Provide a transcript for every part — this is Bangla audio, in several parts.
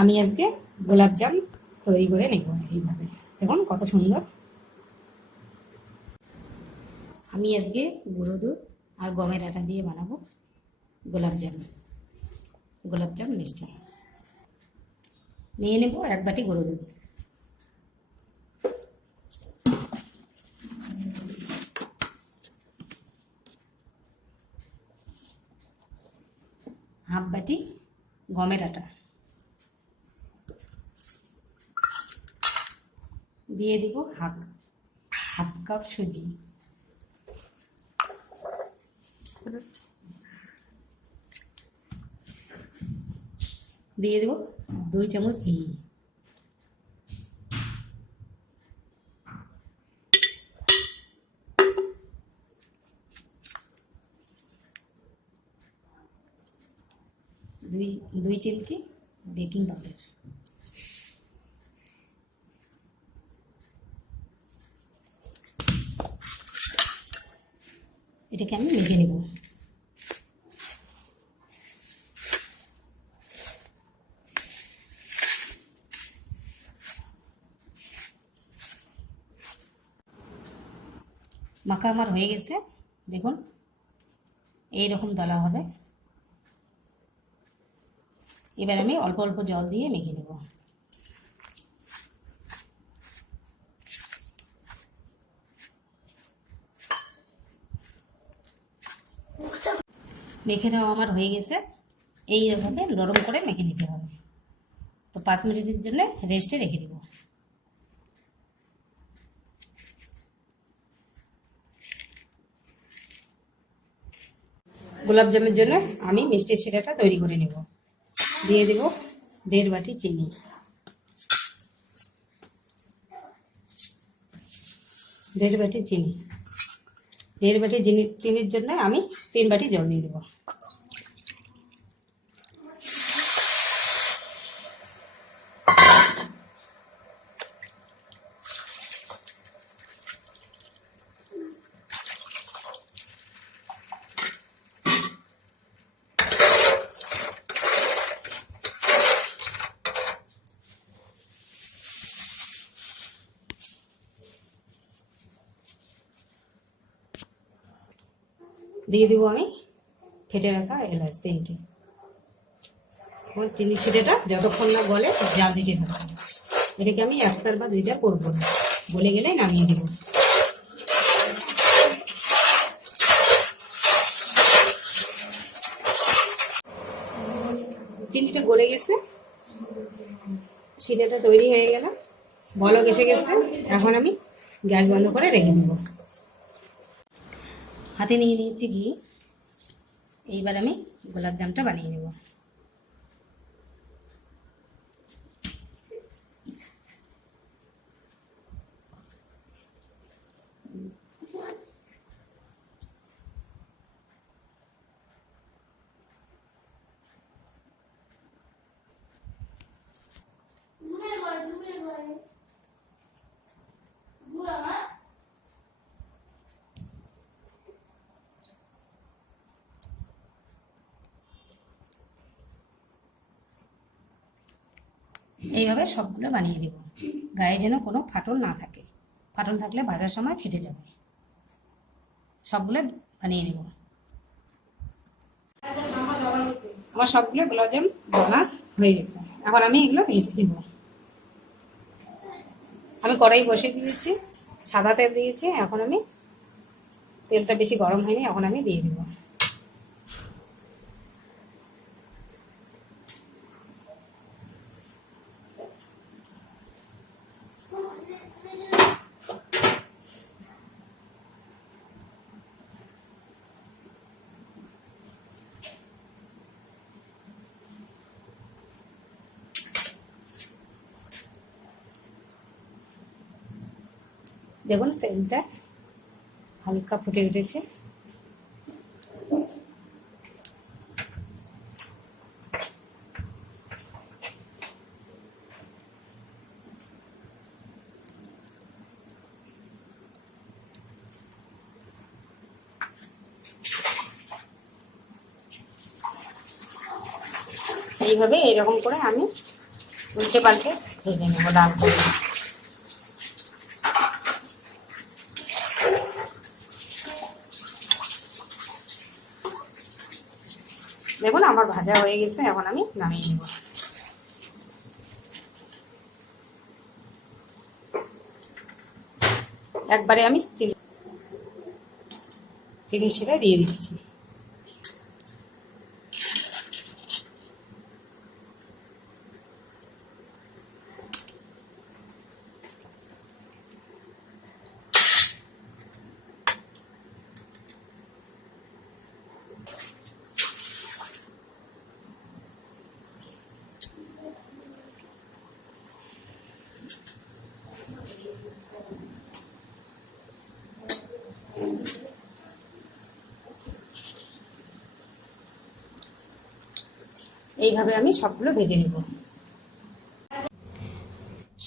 আমি আজকে গোলাপজাম তৈরি করে নেব এইভাবে। দেখুন কত সুন্দর। আমি আজকে গুঁড়ো দুধ আর গমের আটা দিয়ে বানাবো গোলাপজাম মিষ্টি। নিয়ে নেব 1 বাটি গুঁড়ো দুধ, হাফ বাটি গমের আটা, দিয়ে দিব হাফ কাপ সুজি, দিয়ে দেব 2 চামচ ঘি, দুই চিমটি বেকিং পাউডার, এটাকে আমি মেখে নেব। মাখা আমার হয়ে গেছে, দেখুন এইরকম দলা হবে। এবার আমি অল্প অল্প জল দিয়ে মেখে নেব। মেখে নেওয়া আমার হয়ে গেছে, এইভাবে নরম করে মেখে নিতে হবে। তো 5 মিনিটের জন্য রেস্টে রেখে দেব। গোলাপজামের জন্য আমি মিষ্টির শিরাটা তৈরি করে নেব। দিয়ে দেব 1.5 বাটি চিনি, 1.5 বাটি চিনি, 1.5 বাটি চিনির জন্য আমি 3 বাটি জল দিয়ে দেবো। দিয়ে দেবো আমি ফেটে রাখা এলাচ 3টে। চিনি শিরাটা যতক্ষণ না গলে জাল দিতে থাকবে। এটাকে আমি 1 তার বা 2 তার করবো না, গলে গেলে নামিয়ে দেবো। চিনিটা গলে গেছে, শিরাটা তৈরি হয়ে গেল, বলক এসে গেছে। এখন আমি গ্যাস বন্ধ করে রেখে দেব। হাতে নিয়ে নিয়েছি ঘি। এইবার আমি গোলাপজামটা বানিয়ে নেব। এইভাবে সবগুলো বানিয়ে দেব। গায়ে যেন কোনো ফাটল না থাকে, ফাটল থাকলে ভাজার সময় ফেটে যাবে। সবগুলো বানিয়ে নেব। আমার সবগুলো গোলাপজাম বানা হয়ে গেছে। এখন আমি এগুলো ভেজে দেব। আমি কড়াই বসিয়ে দিয়েছি, সাদা তেল দিয়েছি। এখন আমি তেলটা বেশি গরম হয়নি, এখন আমি দিয়ে দেব। দেখুন তেলটা হালকা ফুটে উঠেছে। এইভাবে এরকম করে আমি উল্টে পাল্টে ভেজে নেবো লাল করে। দেখুন আমার ভাজা হয়ে গেছে, এখন আমি নামিয়ে নেব। একবারে আমি চিনি শিরা দিয়ে দিচ্ছি। এইভাবে আমি সবগুলো ভেজে নেব।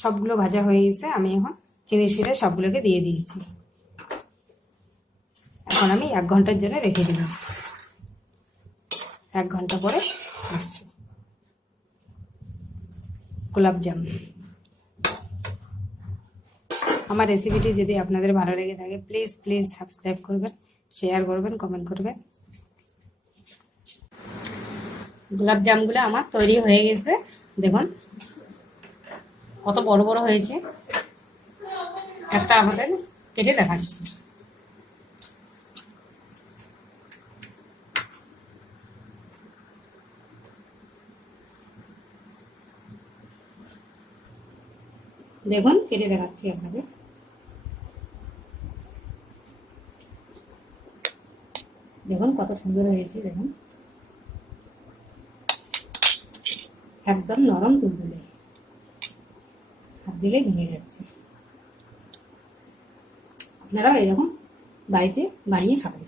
সবগুলো ভাজা হয়ে গেছে, আমি এখন চিনি শিরা সবগুলোকে দিয়ে দিয়েছি। এখন আমি 1 ঘন্টার জন্য রেখে দেব। 1 ঘন্টা পরে আসছি। গোলাপজাম। আমার রেসিপিটি যদি আপনাদের ভালো লেগে থাকে প্লিজ প্লিজ সাবস্ক্রাইব করবেন, শেয়ার করবেন, কমেন্ট করবেন। গোলাপজামগুলো আমার তৈরি হয়ে গেছে। দেখুন কত বড় বড় হয়েছে। একটা আমাদের কেটে দেখাচ্ছি। দেখুন কেটে দেখাচ্ছি আপনাদের। দেখুন কত সুন্দর হয়েছে। দেখুন একদম নরম তুলতুলে, হাত দিলে ভেঙে যাচ্ছে। আপনারাও এরকম বাড়িতে বানিয়ে খাবেন।